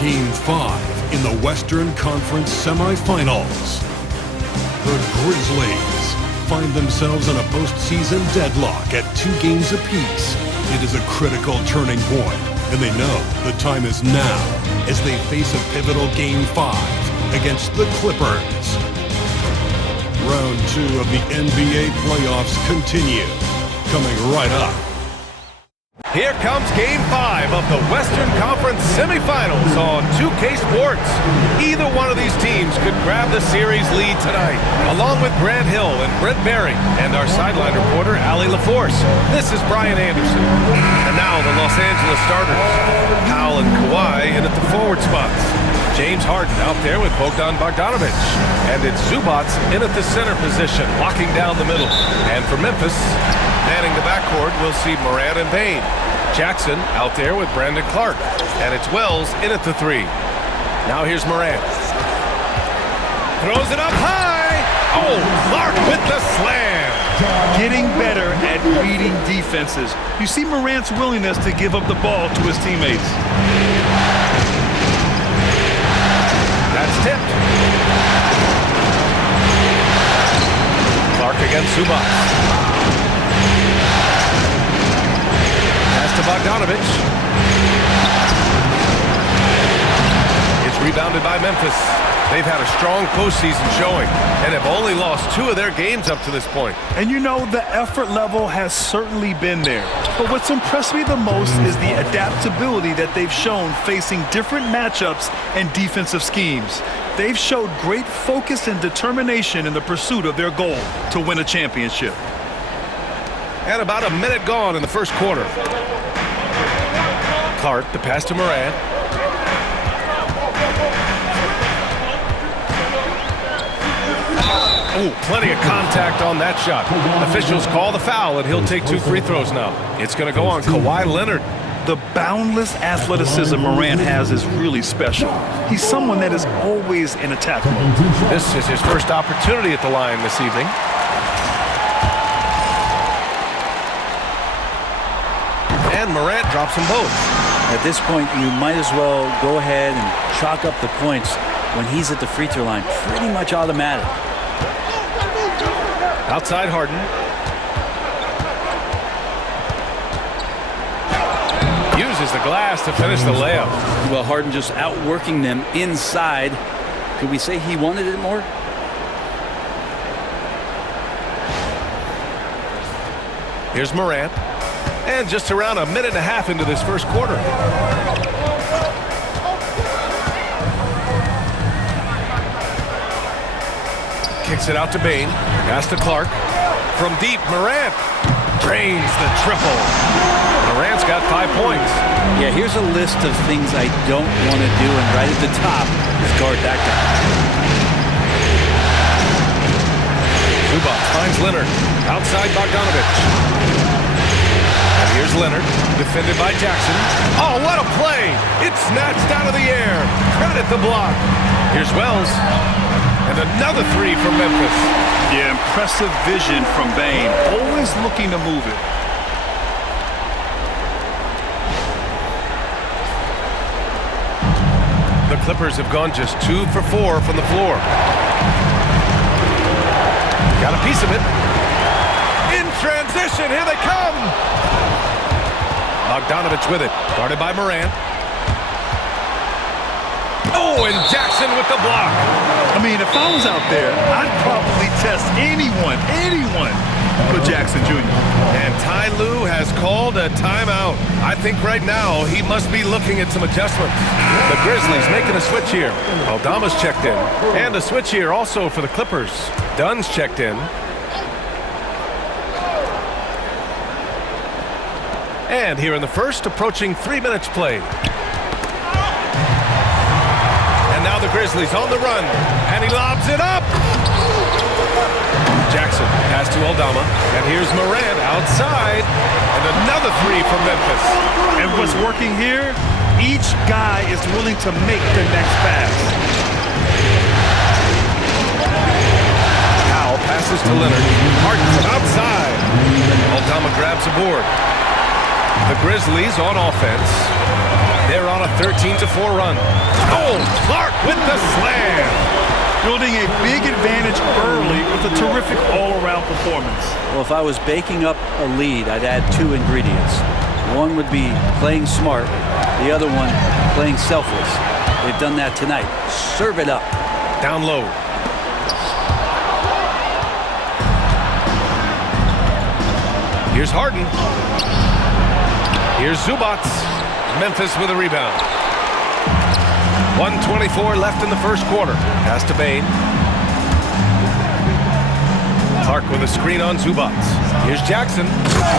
Game 5 in the Western Conference semifinals. The Grizzlies find themselves in a postseason deadlock at 2 games apiece. It is a critical turning point, and they know the time is now as they face a pivotal Game 5 against the Clippers. Round 2 of the NBA playoffs continue, coming right up. Here comes Game 5 of the Western Conference semifinals on 2K Sports. Either one of these teams could grab the series lead tonight, along with Grant Hill and Brent Berry, and our sideline reporter, Allie LaForce. This is Brian Anderson. And now the Los Angeles starters. Powell and Kawhi in at the forward spots. James Harden out there with Bogdan Bogdanovic. And it's Zubac in at the center position, locking down the middle. And for Memphis, manning the backcourt, we'll see Morant and Bane. Jackson out there with Brandon Clark. And it's Wells in at the 3. Now here's Morant. Throws it up high. Oh, Clark with the slam. Getting better at reading defenses. You see Morant's willingness to give up the ball to his teammates. That's tipped. Clark against Zubac. Pass to Bogdanovic. It's rebounded by Memphis. They've had a strong postseason showing and have only lost 2 of their games up to this point. And you know, the effort level has certainly been there. But what's impressed me the most is the adaptability that they've shown facing different matchups and defensive schemes. They've showed great focus and determination in the pursuit of their goal to win a championship. And about a minute gone in the first quarter. Clark, the pass to Morant. Oh, plenty of contact on that shot. Officials call the foul, and he'll take 2 free throws now. It's going to go on Kawhi Leonard. The boundless athleticism Morant has is really special. He's someone that is always in attack mode. This is his first opportunity at the line this evening. And Morant drops them both. At this point, you might as well go ahead and chalk up the points when he's at the free throw line. Pretty much automatic. Outside Harden. Uses the glass to finish the layup. Well, Harden just outworking them inside. Could we say he wanted it more? Here's Morant. And just around a minute and a half into this first quarter. Kicks it out to Bane. Pass to Clark. From deep, Morant drains the triple. Morant's got 5 points. Yeah, here's a list of things I don't want to do, and right at the top is guard that guy. Zubac finds Leonard. Outside Bogdanovic. And here's Leonard, defended by Jackson. Oh, what a play! It's snatched out of the air. Credit the block. Here's Wells. And another 3 from Memphis. Yeah, impressive vision from Bane. Always looking to move it. The Clippers have gone just 2 for 4 from the floor. Got a piece of it. In transition, here they come. Bogdanovic with it, guarded by Morant. Oh, and Jackson with the block. I mean, if I was out there, I'd probably test anyone for Jackson Jr. And Ty Lue has called a timeout. I think right now he must be looking at some adjustments. The Grizzlies making a switch here. Aldama's checked in. And a switch here also for the Clippers. Dunn's checked in. And here in the first, approaching 3 minutes played. And now the Grizzlies on the run. And he lobs it up. Jackson pass to Aldama. And here's Morant outside. And another 3 from Memphis. And what's working here, each guy is willing to make the next pass. Powell passes to Leonard. Harden from outside. Aldama grabs a board. The Grizzlies on offense. They're on on a 13-4 run. Oh, Clark with the slam. Building a big advantage early with a terrific all-around performance. Well, if I was baking up a lead, I'd add two ingredients. One would be playing smart. The other one, playing selfless. They've done that tonight. Serve it up. Down low. Here's Harden. Here's Zubac. Memphis with a rebound. 1:24 left in the first quarter. Pass to Bane. Clark with a screen on Zubac. Here's Jackson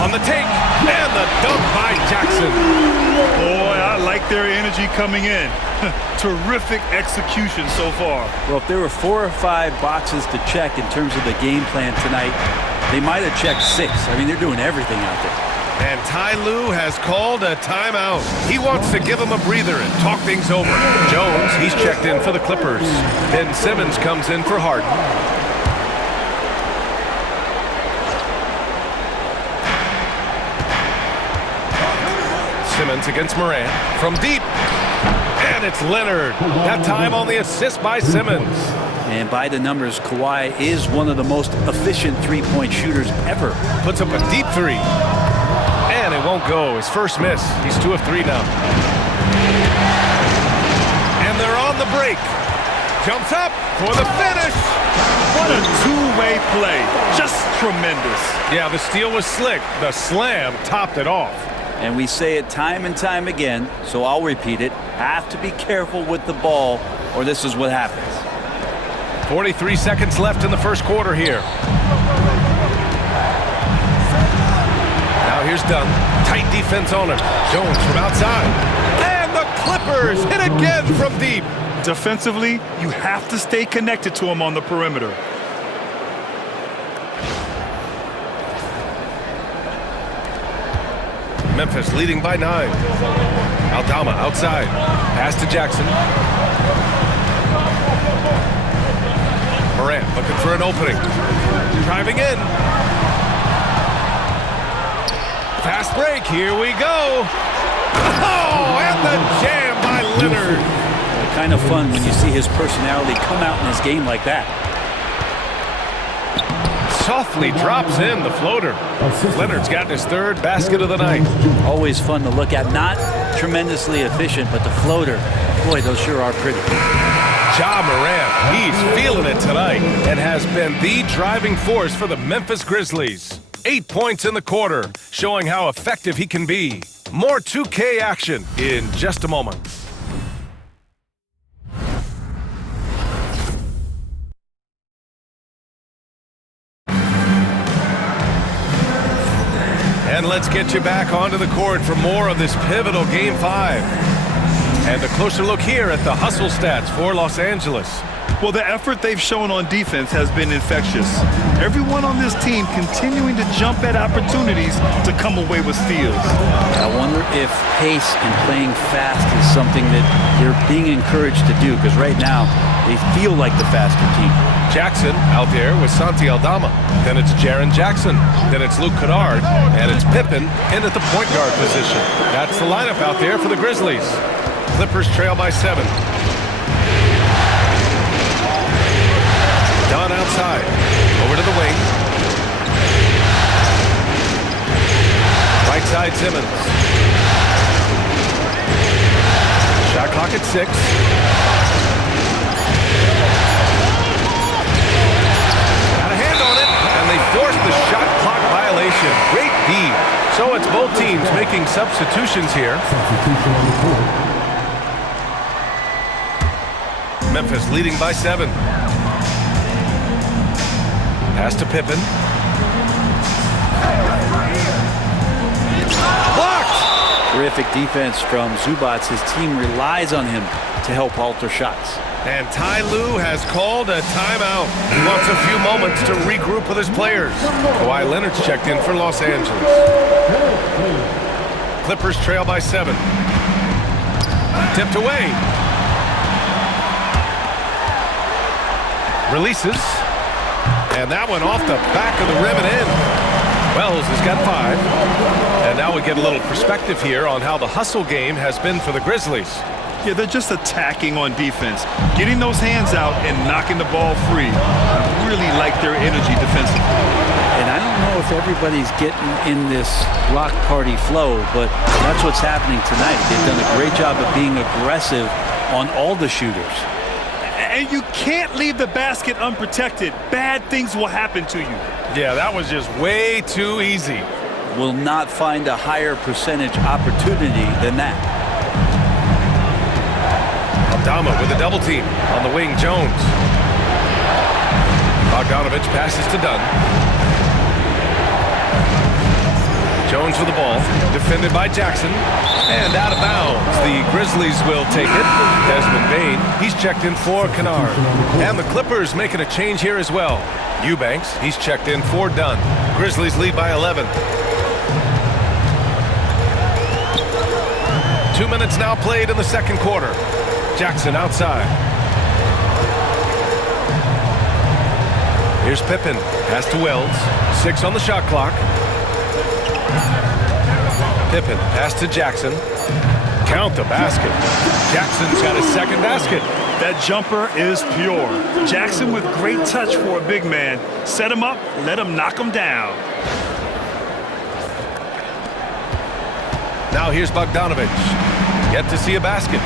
on the take. And the dunk by Jackson. Boy, I like their energy coming in. Terrific execution so far. Well, if there were 4 or 5 boxes to check in terms of the game plan tonight, they might have checked 6. I mean, they're doing everything out there. And Ty Lue has called a timeout. He wants to give him a breather and talk things over. Jones, he's checked in for the Clippers. Ben Simmons comes in for Harden. Simmons against Morant from deep. And it's Leonard. That time on the assist by Simmons. And by the numbers, Kawhi is one of the most efficient three-point shooters ever. Puts up a deep three. And it won't go. His first miss. He's 2 of 3 now. And they're on the break. Jumps up for the finish. What a two-way play. Just tremendous. Yeah, the steal was slick. The slam topped it off. And we say it time and time again, so I'll repeat it. Have to be careful with the ball, or this is what happens. 43 seconds left in the first quarter here. Now here's Dunn. Tight defense on him. Jones from outside. And the Clippers hit again from deep. Defensively, you have to stay connected to him on the perimeter. Memphis leading by 9. Aldama outside. Pass to Jackson. Morant looking for an opening. Driving in. Fast break. Here we go. Oh, and the jam by Leonard. Kind of fun when you see his personality come out in his game like that. Softly drops in the floater. Leonard's gotten his 3rd basket of the night. Always fun to look at. Not tremendously efficient, but the floater, boy, those sure are pretty. Ja Morant, he's feeling it tonight and has been the driving force for the Memphis Grizzlies. 8 points in the quarter, showing how effective he can be. More 2K action in just a moment. And let's get you back onto the court for more of this pivotal Game 5. And a closer look here at the hustle stats for Los Angeles. Well, the effort they've shown on defense has been infectious. Everyone on this team continuing to jump at opportunities to come away with steals. I wonder if pace and playing fast is something that they're being encouraged to do, because right now they feel like the faster team. Jackson out there with Santi Aldama. Then it's Jaren Jackson. Then it's Luke Kennard. And it's Pippen in at the point guard position. That's the lineup out there for the Grizzlies. Clippers trail by 7. Dunn outside. Over to the wing. Right side Simmons. Shot clock at 6. Got a hand on it. And they forced the shot clock violation. Great D. So it's both teams making substitutions here. Memphis leading by 7. Pass to Pippen. Blocked! Terrific defense from Zubac. His team relies on him to help alter shots. And Ty Lue has called a timeout. He wants a few moments to regroup with his players. Kawhi Leonard's checked in for Los Angeles. Clippers trail by 7. Tipped away. Releases. And that one off the back of the rim and in. Wells has got 5. And now we get a little perspective here on how the hustle game has been for the Grizzlies. Yeah, they're just attacking on defense, getting those hands out and knocking the ball free. I really like their energy defensively. And I don't know if everybody's getting in this block party flow, but that's what's happening tonight. They've done a great job of being aggressive on all the shooters. And you can't leave the basket unprotected. Bad things will happen to you. Yeah, that was just way too easy. Will not find a higher percentage opportunity than that. Aldama with a double team on the wing. Jones. Bogdanovich passes to Dunn. Jones with the ball, defended by Jackson, and out of bounds. The Grizzlies will take it. Desmond Bane, he's checked in for Kennard. And the Clippers making a change here as well. Eubanks, he's checked in for Dunn. Grizzlies lead by 11. 2 minutes now played in the second quarter. Jackson outside. Here's Pippen, pass to Wells. 6 on the shot clock. Pippen, pass to Jackson. Count the basket. Jackson's got his second basket. That jumper is pure. Jackson with great touch for a big man. Set him up, let him knock him down. Now here's Bogdanovich. Yet to see a basket.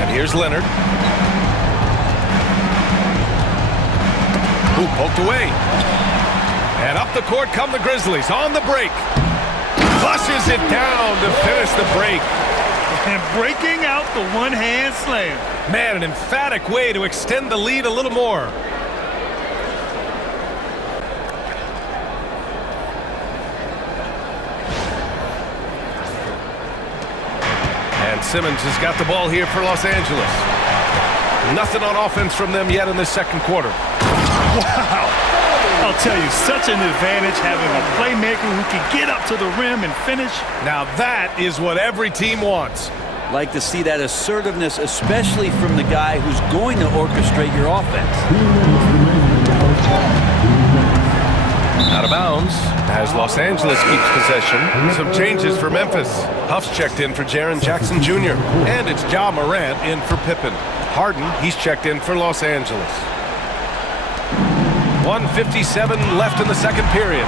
And here's Leonard. Who poked away. And up the court come the Grizzlies on the break. Flushes it down to finish the break. And breaking out the one-hand slam. Man, an emphatic way to extend the lead a little more. And Simmons has got the ball here for Los Angeles. Nothing on offense from them yet in this second quarter. Wow. I'll tell you, such an advantage having a playmaker who can get up to the rim and finish. Now that is what every team wants. Like to see that assertiveness, especially from the guy who's going to orchestrate your offense. Out of bounds as Los Angeles keeps possession. Some changes for Memphis. Huff's checked in for Jaren Jackson Jr. And it's Ja Morant in for Pippen. Harden, he's checked in for Los Angeles. 1:57 left in the second period.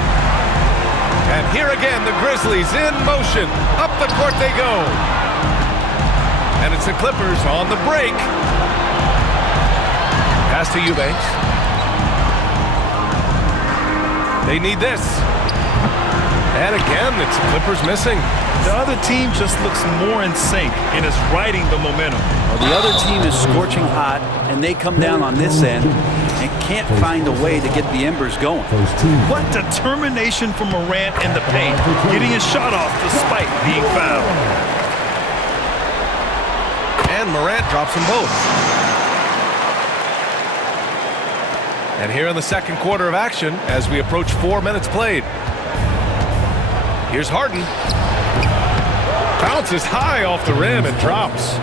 And here again, the Grizzlies in motion. Up the court they go. And it's the Clippers on the break. Pass to Eubanks. They need this. And again, it's the Clippers missing. The other team just looks more in sync and is riding the momentum. Well, the other team is scorching hot, and they come down on this end and can't find a way to get the embers going. What determination from Morant in the paint, getting his shot off despite being fouled. And Morant drops them both. And here in the second quarter of action, as we approach 4 minutes played. Here's Harden. Bounces high off the rim and drops.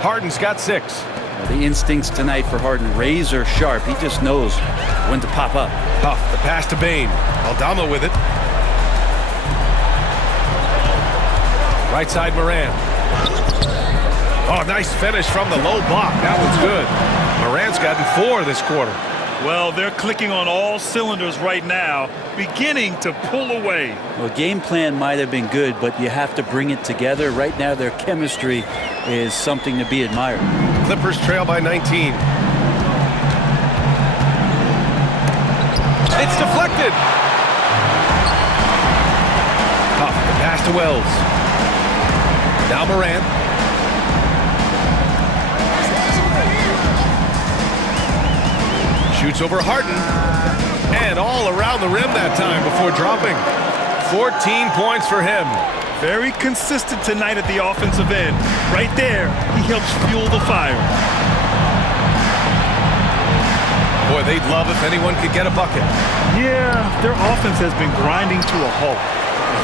Harden's got 6. The instincts tonight for Harden, razor sharp. He just knows when to pop up. Huff, the pass to Bane. Aldama with it. Right side Morant. Oh, nice finish from the low block. That one's good. Morant's gotten 4 this quarter. Well, they're clicking on all cylinders right now, beginning to pull away. Well, game plan might have been good, but you have to bring it together. Right now, their chemistry is something to be admired. Clippers trail by 19. It's deflected. Huff, the pass to Wells. Now Morant. Shoots over Harden. And all around the rim that time before dropping. 14 points for him. Very consistent tonight at the offensive end. Right there, he helps fuel the fire. Boy, they'd love if anyone could get a bucket. Yeah, their offense has been grinding to a halt.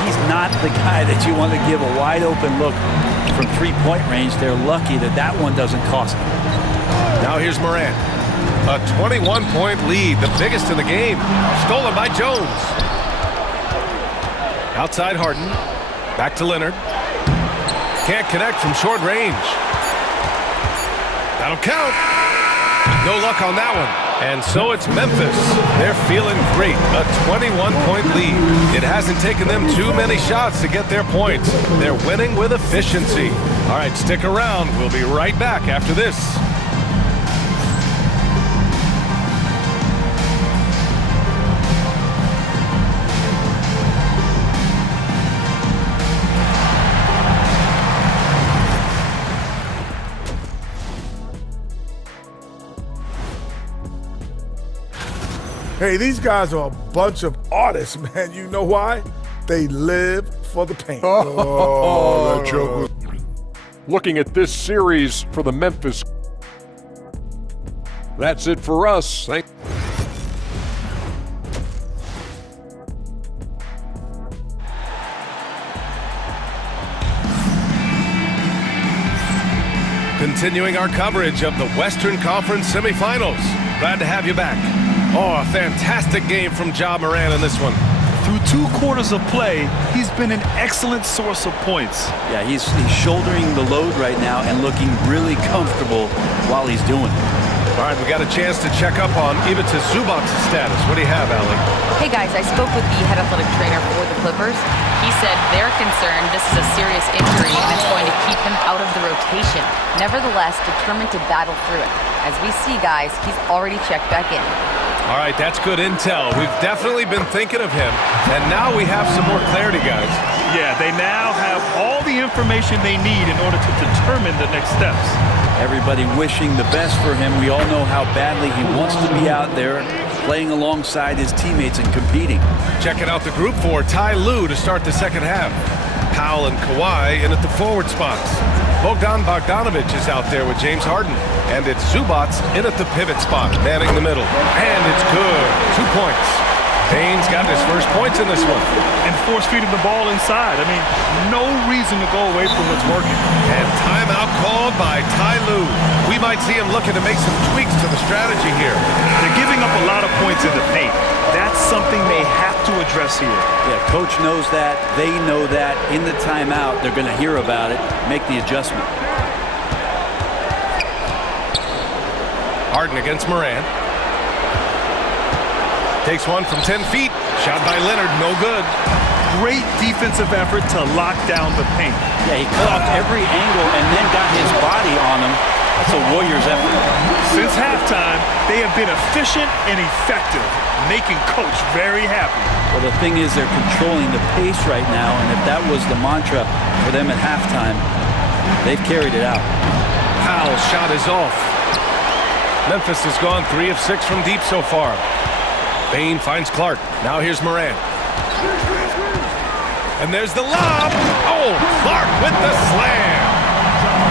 He's not the guy that you want to give a wide open look from 3-point range. They're lucky that that one doesn't cost them. Now here's Morant. A 21-point lead, the biggest in the game. Stolen by Jones. Outside Harden. Back to Leonard. Can't connect from short range. That'll count. No luck on that one. And so it's Memphis. They're feeling great. A 21-point lead. It hasn't taken them too many shots to get their points. They're winning with efficiency. All right, stick around. We'll be right back after this. Hey, these guys are a bunch of artists, man. You know why? They live for the paint. Oh, that joke was... Looking at this series for the Memphis. That's it for us. Continuing our coverage of the Western Conference semifinals. Glad to have you back. Oh, a fantastic game from Ja Morant in this one. Through 2 quarters of play, he's been an excellent source of points. Yeah, he's shouldering the load right now and looking really comfortable while he's doing it. All right, we got a chance to check up on Ivica Zubac's status. What do you have, Allie? Hey guys, I spoke with the head athletic trainer for the Clippers. He said they're concerned this is a serious injury and it's going to keep him out of the rotation. Nevertheless, determined to battle through it. As we see, guys, he's already checked back in. All right, that's good intel. We've definitely been thinking of him, and now we have some more clarity, guys. Yeah, they now have all the information they need in order to determine the next steps. Everybody wishing the best for him. We all know how badly he wants to be out there playing alongside his teammates and competing. Checking out the group for Ty Lue to start the second half. Powell and Kawhi in at the forward spots. Bogdan Bogdanovic is out there with James Harden. And it's Zubac in at the pivot spot, manning the middle. And it's good. 2 points. Bane's got his first points in this one. And force-feeding the ball inside. I mean, no reason to go away from what's working. And timeout called by Ty Lue. We might see him looking to make some tweaks to the strategy here. They're giving up a lot of points in the paint. That's something they have to address here. Yeah, coach knows that. They know that. In the timeout, they're going to hear about it, make the adjustment. Harden against Morant. Takes one from 10 feet. Shot by Leonard, no good. Great defensive effort to lock down the paint. Yeah, he cut off every angle and then got his body on him. That's a Warriors effort. Since halftime, they have been efficient and effective, making coach very happy. Well, the thing is they're controlling the pace right now, and if that was the mantra for them at halftime, they've carried it out. Powell's shot is off. Memphis has gone 3 of 6 from deep so far. Bane finds Clark. Now here's Morant. And there's the lob. Oh, Clark with the slam.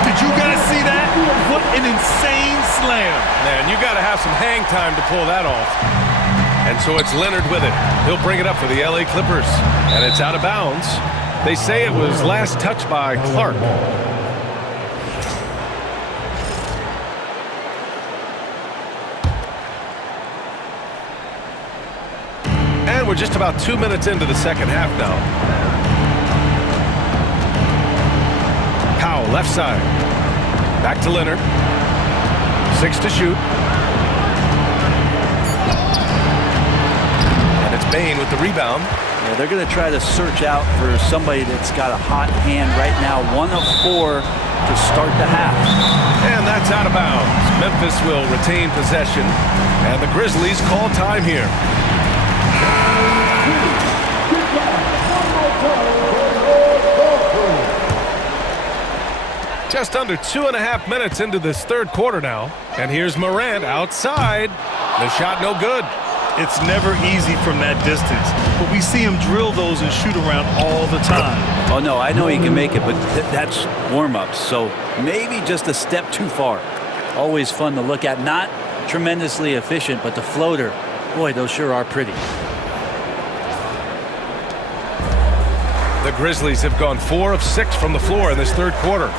Did you guys see that? What an insane slam. Man, you got to have some hang time to pull that off. And so it's Leonard with it. He'll bring it up for the LA Clippers. And it's out of bounds. They say it was last touched by Clark. We're just about 2 minutes into the second half now. Powell, left side. Back to Leonard. 6 to shoot. And it's Bane with the rebound. Yeah, they're going to try to search out for somebody that's got a hot hand right now. 1 of 4 to start the half. And that's out of bounds. Memphis will retain possession. And the Grizzlies call time here. Just under 2.5 minutes into this third quarter now. And here's Morant outside. The shot no good. It's never easy from that distance, but we see him drill those and shoot around all the time. Oh, no, I know he can make it, but that's warm-ups, so maybe just a step too far. Always fun to look at. Not tremendously efficient, but the floater, boy, those sure are pretty. The Grizzlies have gone 4 of 6 from the floor in this third quarter.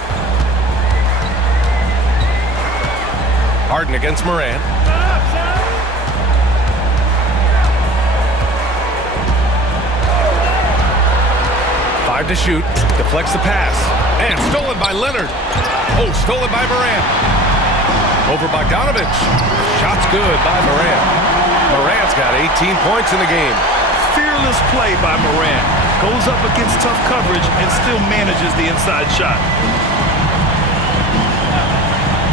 Harden against Morant. 5 to shoot. Deflects the pass. And stolen by Leonard. Oh, stolen by Morant. Over Bogdanovich. Shot's good by Morant. Morant's got 18 points in the game. Fearless play by Morant. Goes up against tough coverage and still manages the inside shot.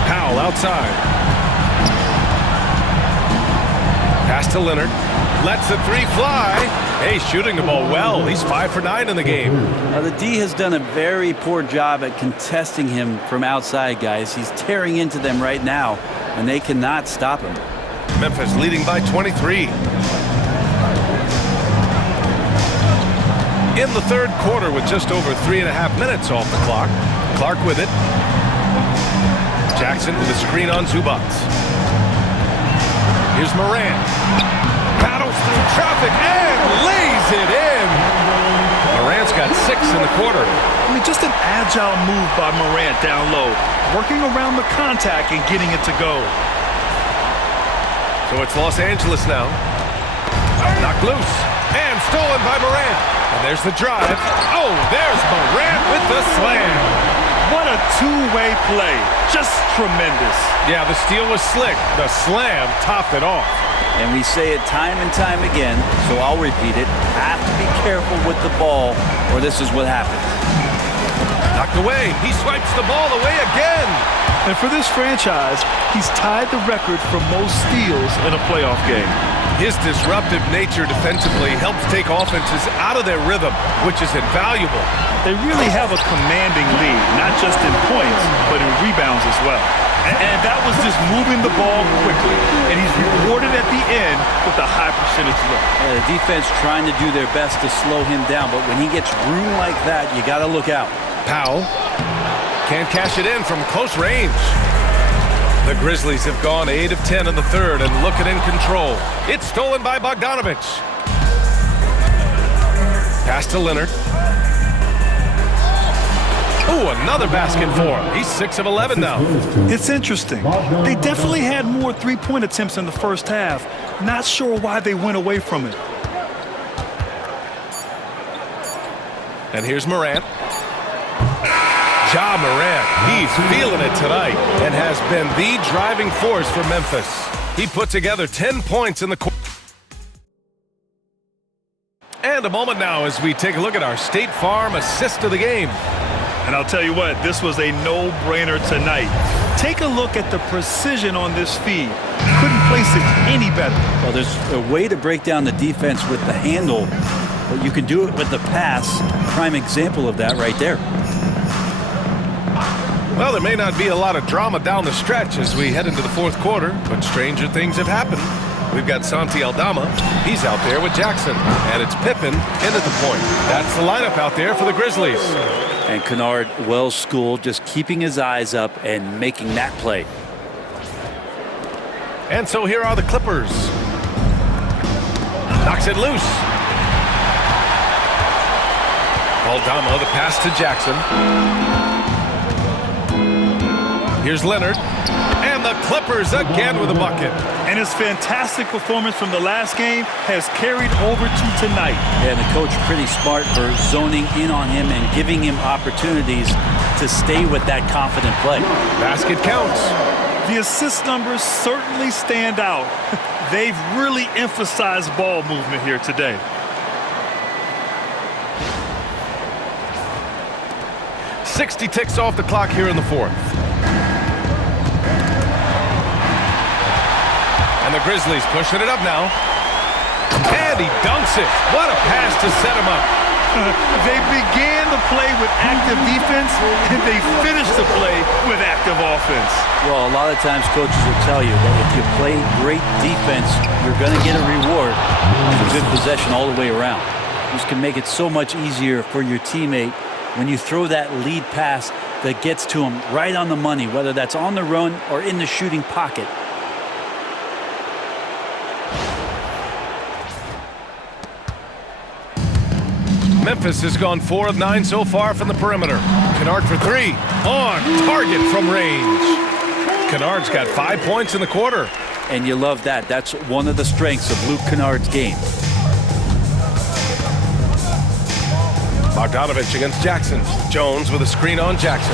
Powell outside. Pass to Leonard. Lets the three fly. Hey, shooting the ball well. He's 5 for 9 in the game. Now, the D has done a very poor job at contesting him from outside, guys. He's tearing into them right now, and they cannot stop him. Memphis leading by 23. In the third quarter with just over 3.5 minutes off the clock. Clark with it. Jackson with a screen on Zubac. Here's Morant. Battles through traffic and lays it in. Morant's got 6 in the quarter. I mean, just an agile move by Morant down low, working around the contact and getting it to go. So it's Los Angeles now. Knocked loose and stolen by Morant. And there's the drive. Oh, there's Morant with the slam. What a two-way play. Just tremendous. Yeah, the steal was slick. The slam topped it off. And we say it time and time again, so I'll repeat it. Have to be careful with the ball, or this is what happens. Knocked away. He swipes the ball away again. And for this franchise, he's tied the record for most steals in a playoff game. His disruptive nature defensively helps take offenses out of their rhythm, which is invaluable. They really have a commanding lead, not just in points, but in rebounds as well. And that was just moving the ball quickly. And he's rewarded at the end with a high percentage look. The defense trying to do their best to slow him down, but when he gets room like that, you got to look out. Powell can't cash it in from close range. The Grizzlies have gone 8 of 10 in the third and looking in control. It's stolen by Bogdanovich. Pass to Leonard. Oh, another basket for him. He's 6 of 11 now. It's interesting. They definitely had more three-point attempts in the first half. Not sure why they went away from it. And here's Morant. Ja Morant, he's feeling it tonight and has been the driving force for Memphis. He put together 10 points in the quarter. And a moment now as we take a look at our State Farm assist of the game. And I'll tell you what, this was a no-brainer tonight. Take a look at the precision on this feed. Couldn't place it any better. Well, there's a way to break down the defense with the handle, but you can do it with the pass. Prime example of that right there. Well, there may not be a lot of drama down the stretch as we head into the fourth quarter, but stranger things have happened. We've got Santi Aldama. He's out there with Jackson. And it's Pippen in at the point. That's the lineup out there for the Grizzlies. And Kennard, well-schooled, just keeping his eyes up and making that play. And so here are the Clippers. Knocks it loose. Aldama, the pass to Jackson. Here's Leonard. And the Clippers again with a bucket. And his fantastic performance from the last game has carried over to tonight. And the coach pretty smart for zoning in on him and giving him opportunities to stay with that confident play. Basket counts. The assist numbers certainly stand out. They've really emphasized ball movement here today. .60 ticks off the clock here in the fourth. And the Grizzlies pushing it up now. And he dunks it. What a pass to set him up. They began the play with active defense, and they finished the play with active offense. Well, a lot of times coaches will tell you that if you play great defense, you're going to get a reward. It's a good possession all the way around. This can make it so much easier for your teammate when you throw that lead pass that gets to him right on the money, whether that's on the run or in the shooting pocket. Memphis has gone 4 of 9 so far from the perimeter. Kennard for 3. On target from range. Kennard's got 5 points in the quarter. And you love that. That's one of the strengths of Luke Kennard's game. Bogdanovich against Jackson. Jones with a screen on Jackson.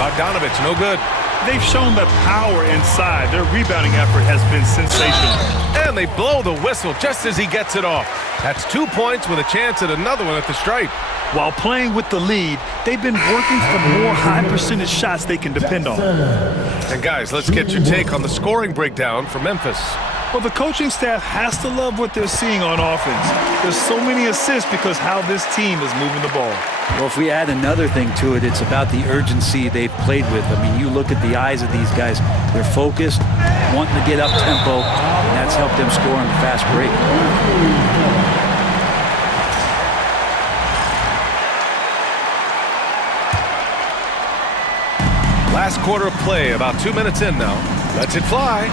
Bogdanovich, no good. They've shown that power inside. Their rebounding effort has been sensational. And they blow the whistle just as he gets it off. That's 2 points with a chance at another one at the stripe. While playing with the lead, they've been working for more high-percentage shots they can depend on. And guys, let's get your take on the scoring breakdown for Memphis. Well, the coaching staff has to love what they're seeing on offense. There's so many assists because how this team is moving the ball. Well, if we add another thing to it, it's about the urgency they've played with. I mean, you look at the eyes of these guys. They're focused, wanting to get up tempo, and that's helped them score on the fast break. Last quarter of play, about 2 minutes in now. Lets it fly.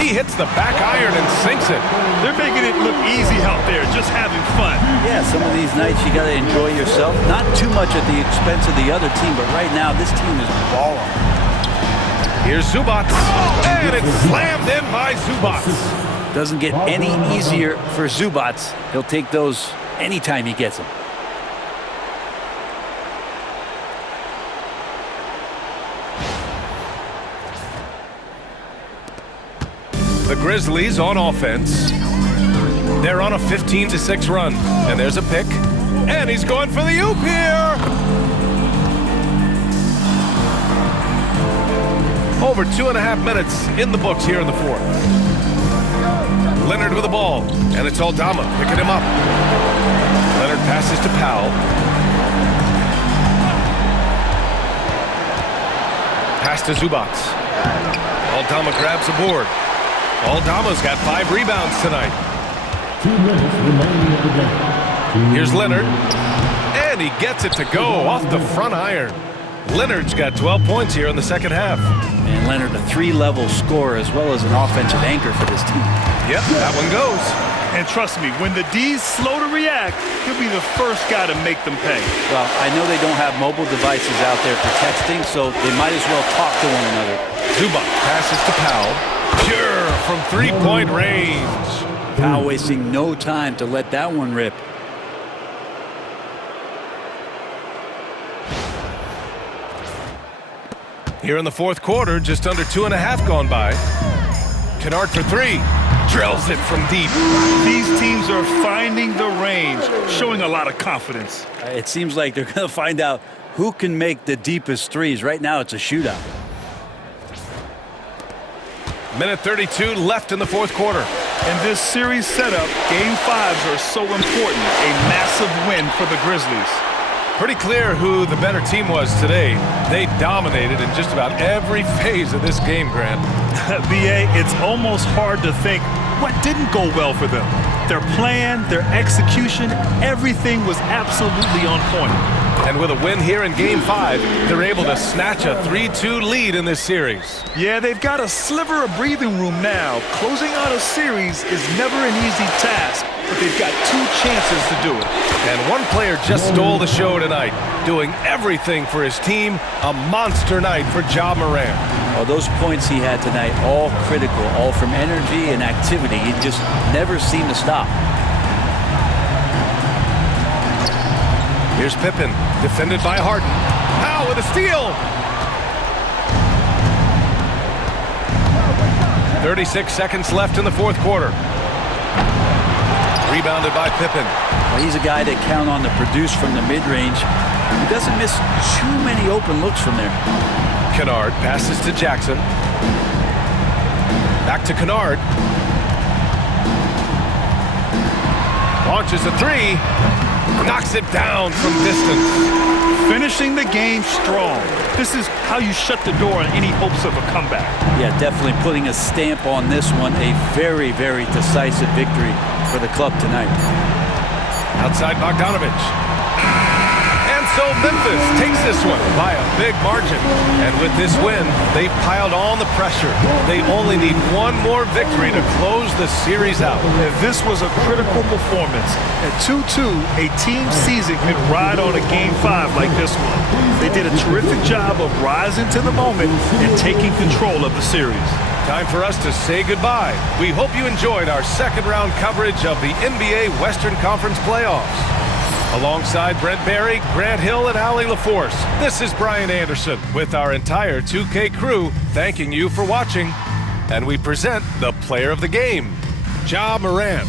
He hits the back iron and sinks it. They're making it look easy out there, just having fun. Yeah, some of these nights you got to enjoy yourself. Not too much at the expense of the other team, but right now this team is balling. Here's Zubac, and it's slammed in by Zubac. Doesn't get any easier for Zubac. He'll take those anytime he gets them. The Grizzlies on offense. They're on a 15-6 run. And there's a pick. And he's going for the oop here. Over 2.5 minutes in the books here in the fourth. Leonard with the ball. And it's Aldama picking him up. Leonard passes to Powell. Pass to Zubac. Aldama grabs the board. Aldama's got 5 rebounds tonight. 2 minutes remaining of the game. Here's Leonard. And he gets it to go off the front iron. Leonard's got 12 points here in the second half. And Leonard, a 3-level scorer as well as an offensive anchor for this team. Yep, that one goes. And trust me, when the D's slow to react, he'll be the first guy to make them pay. Well, I know they don't have mobile devices out there for texting, so they might as well talk to one another. Zubac passes to Powell. Pure from 3-point range. Powell wasting no time to let that one rip. Here in the fourth quarter, just under 2.5 gone by. Kennard for 3. Drills it from deep. These teams are finding the range, showing a lot of confidence. It seems like they're going to find out who can make the deepest threes. Right now, it's a shootout. Minute 32 left in the fourth quarter. In this series setup, Game 5s are so important. A massive win for the Grizzlies. Pretty clear who the better team was today. They dominated in just about every phase of this game, Grant. B.A., it's almost hard to think what didn't go well for them. Their plan, their execution, everything was absolutely on point. And with a win here in Game 5, they're able to snatch a 3-2 lead in this series. Yeah, they've got a sliver of breathing room now. Closing out a series is never an easy task, but they've got 2 chances to do it. And one player just stole the show tonight, doing everything for his team. A monster night for Ja Morant. Well, those points he had tonight, all critical, all from energy and activity. He just never seemed to stop. Here's Pippen, defended by Harden. Powell with a steal. 36 seconds left in the fourth quarter. Rebounded by Pippen. Well, he's a guy that count on to produce from the mid-range. He doesn't miss too many open looks from there. Kennard passes to Jackson. Back to Kennard. Launches a 3. Knocks it down from distance. Finishing the game strong. This is how you shut the door on any hopes of a comeback. Yeah, definitely putting a stamp on this one. A very, very decisive victory for the club tonight. Outside Bogdanovich. And so Memphis takes this one by a big margin. And with this win, they've piled on the pressure. They only need one more victory to close the series out. If this was a critical performance, at 2-2, a team season could ride on a Game 5 like this one. They did a terrific job of rising to the moment and taking control of the series. Time for us to say goodbye. We hope you enjoyed our second round coverage of the NBA Western Conference playoffs. Alongside Brent Barry, Grant Hill, and Allie LaForce, this is Brian Anderson with our entire 2K crew thanking you for watching. And we present the player of the game, Ja Morant.